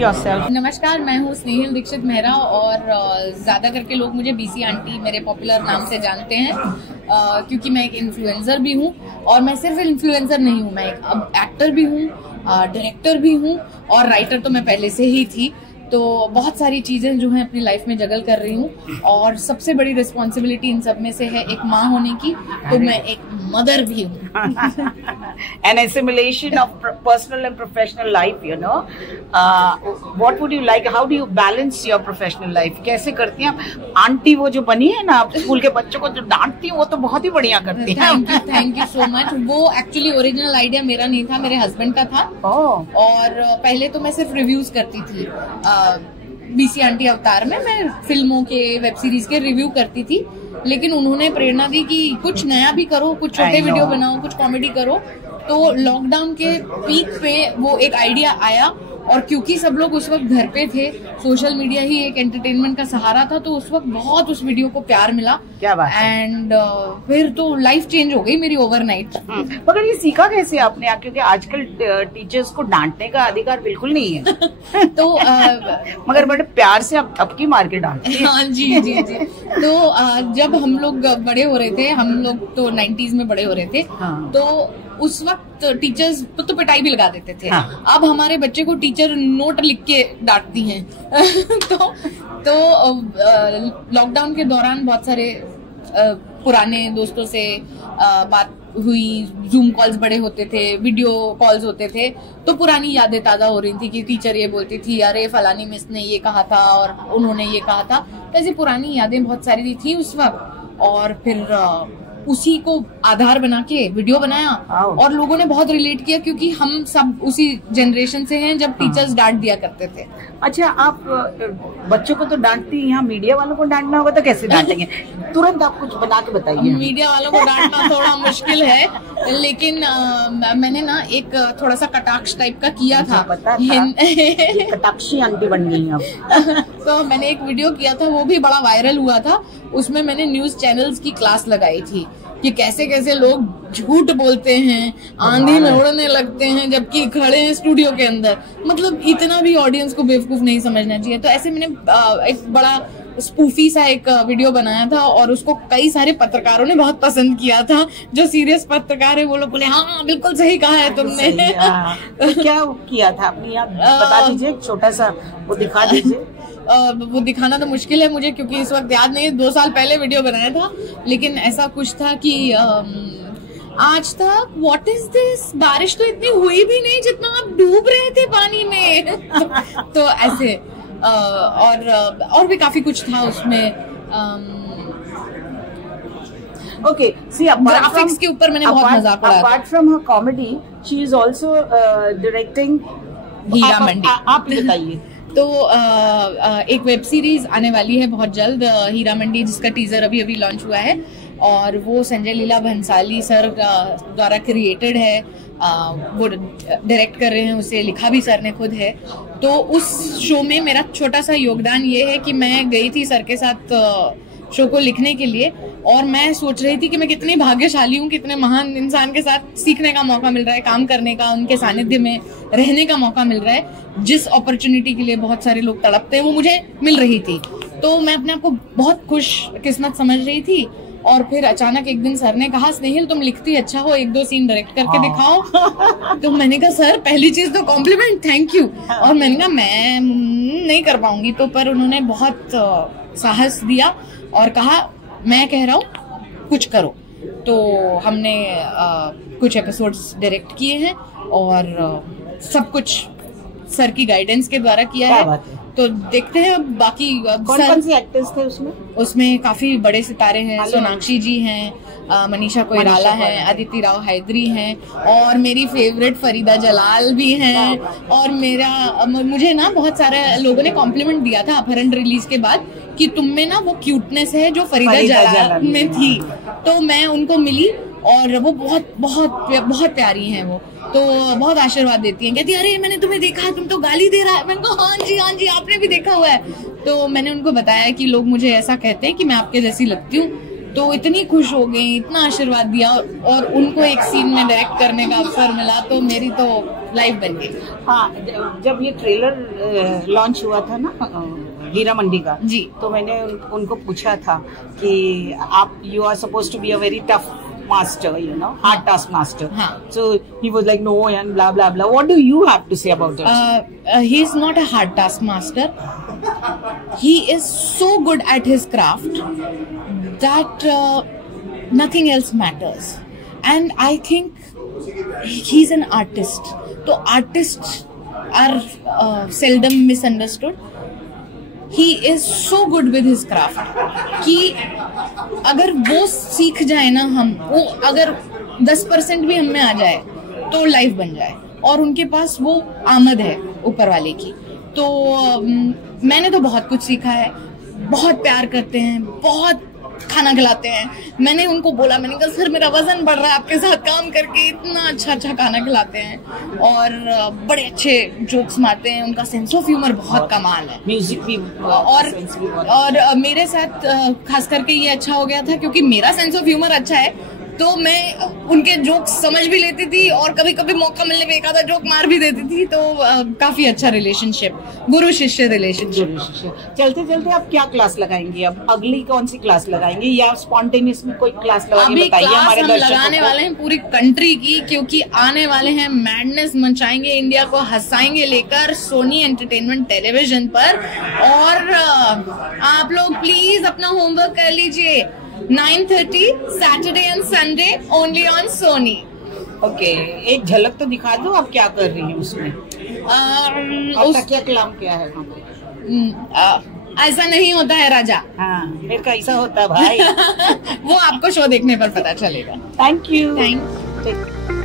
Introduce yourself. नमस्कार, मैं हूँ स्नेहिल दीक्षित मेहरा और ज़्यादा करके लोग मुझे बीसी आंटी मेरे पॉपुलर नाम से जानते हैं क्योंकि मैं एक इन्फ्लुएंसर भी हूँ और मैं सिर्फ इन्फ्लुएंसर नहीं हूँ, मैं एक एक्टर भी हूँ, डायरेक्टर भी हूँ और राइटर तो मैं पहले से ही थी। तो बहुत सारी चीज़ें जो हैं अपनी लाइफ में जगल कर रही हूँ और सबसे बड़ी रिस्पॉन्सिबिलिटी इन सब में से है एक माँ होने की, तो मैं एक मदर भी हूँ। An assimilation of personal and professional life, you know. What would you like? How do you balance your professional life? कैसे करती हैं आप? आंटी वो जो बनी है ना, आप स्कूल के बच्चों को जो डांटती हैं वो तो बहुत ही बढ़िया करती हैं। Thank you so much. वो एक्चुअली ओरिजिनल आइडिया मेरा नहीं था, मेरे हस्बैंड का था। और पहले तो मैं सिर्फ रिव्यूज करती थी बीसी आंटी अवतार में, मैं फिल्मों के, वेब सीरीज के रिव्यू करती थी, लेकिन उन्होंने प्रेरणा दी कि कुछ नया भी करो, कुछ छोटे वीडियो बनाओ, कुछ कॉमेडी करो। तो लॉकडाउन के पीक पे वो एक आइडिया आया और क्योंकि सब लोग उस वक्त घर पे थे, सोशल मीडिया ही एक एंटरटेनमेंट का सहारा था, तो उस वक्त बहुत उस वीडियो को प्यार मिला। क्या बात है। एंड फिर तो लाइफ चेंज हो गई मेरी ओवरनाइट। मगर ये सीखा कैसे आपने? क्योंकि आजकल टीचर्स को डांटने का अधिकार बिल्कुल नहीं है। तो मगर बड़े प्यार से आप थपकी मार के डांटते हैं। हाँ जी जी जी। तो जब हम लोग बड़े हो रहे थे, हम लोग तो 90s में बड़े हो रहे थे, तो उस वक्त टीचर्स तो पिटाई भी लगा देते थे। अब हमारे बच्चे को टीचर नोट लिख के डांटती हैं। तो लॉकडाउन के दौरान बहुत सारे पुराने दोस्तों से बात हुई, जूम कॉल्स बड़े होते थे, वीडियो कॉल्स होते थे, तो पुरानी यादें ताजा हो रही थी कि टीचर ये बोलती थी, अरे फलानी मिस ने ये कहा था और उन्होंने ये कहा था। तो ऐसी पुरानी यादें बहुत सारी थी उस वक्त और फिर उसी को आधार बना के वीडियो बनाया और लोगों ने बहुत रिलेट किया क्योंकि हम सब उसी जनरेशन से हैं जब टीचर्स डांट दिया करते थे। अच्छा, आप बच्चों को तो डांटती, यहाँ मीडिया वालों को डांटना होगा तो कैसे डांटेंगे? तुरंत आप कुछ बना के बताइए। मीडिया वालों को डांटना थोड़ा मुश्किल है, लेकिन मैंने ना एक थोड़ा सा कटाक्ष टाइप का किया था। पता था। कटाक्षी आंटी बन गई अब। तो मैंने एक वीडियो किया था, वो भी बड़ा वायरल हुआ था। उसमें मैंने न्यूज चैनल्स की क्लास लगाई थी कि कैसे कैसे लोग झूठ बोलते हैं, आंधी में उड़ने लगते हैं जबकि खड़े हैं स्टूडियो के अंदर। मतलब इतना भी ऑडियंस को बेवकूफ नहीं समझना चाहिए। तो ऐसे मैंने एक बड़ा स्पूफी सा एक वीडियो बनाया था और उसको कई सारे पत्रकारों ने बहुत पसंद किया था। जो सीरियस पत्रकार है वो लोग बोले हाँ बिल्कुल सही कहा है तुमने। तो क्या किया था अपनी, आप बता दीजिए, छोटा सा वो दिखा दीजिए। वो दिखाना तो मुश्किल है मुझे क्योंकि इस वक्त याद नहीं है, 2 साल पहले वीडियो बनाया था, लेकिन ऐसा कुछ था कि आज तक व्हाट इज दिस, बारिश तो इतनी हुई भी नहीं जितना आप डूब रहे थे पानी में। तो ऐसे और भी काफी कुछ था उसमें। ओके, सी ग्राफिक्स के ऊपर मैंने बहुत मजाक उड़ाया। Apart from her comedy, she is also directing Heera Mandi. आप बताइए। तो एक वेब सीरीज आने वाली है बहुत जल्द, हीरा मंडी, जिसका टीजर अभी अभी लॉन्च हुआ है और वो संजय लीला भंसाली सर द्वारा क्रिएटेड है। वो डायरेक्ट कर रहे हैं, उसे लिखा भी सर ने खुद है। तो उस शो में मेरा छोटा सा योगदान ये है कि मैं गई थी सर के साथ शो को लिखने के लिए और मैं सोच रही थी कि मैं कितनी भाग्यशाली हूँ, कितने महान इंसान के साथ सीखने का मौका मिल रहा है, काम करने का, उनके सानिध्य में रहने का मौका मिल रहा है। जिस अपॉर्चुनिटी के लिए बहुत सारे लोग तड़पते हैं वो मुझे मिल रही थी। तो मैं अपने आप को बहुत खुश किस्मत समझ रही थी और फिर अचानक एक दिन सर ने कहा, स्नेहिल तुम लिखती अच्छा हो, 1-2 सीन डायरेक्ट करके दिखाओ। तो मैंने कहा सर पहली चीज तो कॉम्प्लीमेंट, थैंक यू। और मैंने कहा मैं नहीं कर पाऊंगी, तो पर उन्होंने बहुत साहस दिया और कहा मैं कह रहा हूँ कुछ करो। तो हमने कुछ एपिसोड्स डायरेक्ट किए हैं और सब कुछ सर की गाइडेंस के द्वारा किया है। तो देखते हैं अब बाकी कौन से एक्टर्स थे उसमें? उसमें काफी बड़े सितारे हैं, सोनाक्षी जी हैं, मनीषा कोइराला हैं, अदिति राव हैदरी हैं और मेरी फेवरेट फरीदा जलाल भी हैं। और मुझे ना बहुत सारे लोगों ने कॉम्प्लीमेंट दिया था अपहरण रिलीज के बाद कि तुम में ना वो क्यूटनेस है जो फरीदा जलाल में थी। तो मैं उनको मिली और वो बहुत बहुत बहुत प्यारी हैं वो, तो बहुत आशीर्वाद देती हैं, कहती है अरे मैंने तुम्हें देखा, तुम तो गाली दे रहा है। मैंने कहा हाँ जी आपने भी देखा हुआ है। तो मैंने उनको बताया कि लोग मुझे ऐसा कहते हैं कि मैं आपके जैसी लगती हूँ, तो इतनी खुश हो गई, इतना आशीर्वाद दिया, और उनको एक सीन में डायरेक्ट करने का अवसर मिला, तो मेरी तो लाइफ बन गई। हाँ, जब ये ट्रेलर लॉन्च हुआ था ना हीरा मंडी का जी, तो मैंने उनको पूछा था कि आप you are suppose to be a very tough master, you know, hard task master. So he was like, no, and blah blah blah. What do you have to say about it? He is not a hard task master. He is so good at his craft that nothing else matters. And I think he's an artist. So artists are seldom misunderstood. He is so good with his craft कि अगर वो सीख जाए ना, वो अगर 10% भी हम में आ जाए तो लाइफ बन जाए, और उनके पास वो आमद है ऊपर वाले की। तो मैंने तो बहुत कुछ सीखा है, बहुत प्यार करते हैं, बहुत खाना खिलाते हैं। मैंने उनको बोला, मैंने कहा सर मेरा वजन बढ़ रहा है आपके साथ काम करके, इतना अच्छा अच्छा खाना खिलाते हैं और बड़े अच्छे जोक्स मारते हैं, उनका सेंस ऑफ ह्यूमर बहुत कमाल है, म्यूजिक भी और मेरे साथ खास करके ये अच्छा हो गया था क्योंकि मेरा सेंस ऑफ ह्यूमर अच्छा है, तो मैं उनके जोक्स समझ भी लेती थी और कभी कभी मौका मिलने पे एक आधा जोक मार भी देती थी। तो काफी अच्छा रिलेशनशिप, गुरु शिष्य रिलेशनशिप। चलते चलते आप क्या क्लास लगाएंगे, अब अगली कौन सी क्लास लगाएंगे, या स्पॉन्टेनियस में कोई क्लास लगाएंगे? अभी क्लास हम लगाने वाले हैं पूरी कंट्री की, क्योंकि आने वाले हैं मैडनेस मचाएंगे, इंडिया को हंसाएंगे लेकर सोनी एंटरटेनमेंट टेलीविजन पर। और आप लोग प्लीज अपना होमवर्क कर लीजिए, 9:30 Saturday and Sunday only on Sony. Okay, एक झलक तो दिखा दो आप क्या कर रही हैं उसमें, आपका क्या कलाम क्या है? ऐसा नहीं होता है राजा। हाँ, फिर कैसा होता है भाई? वो आपको शो देखने पर पता चलेगा। Thank you. थैंक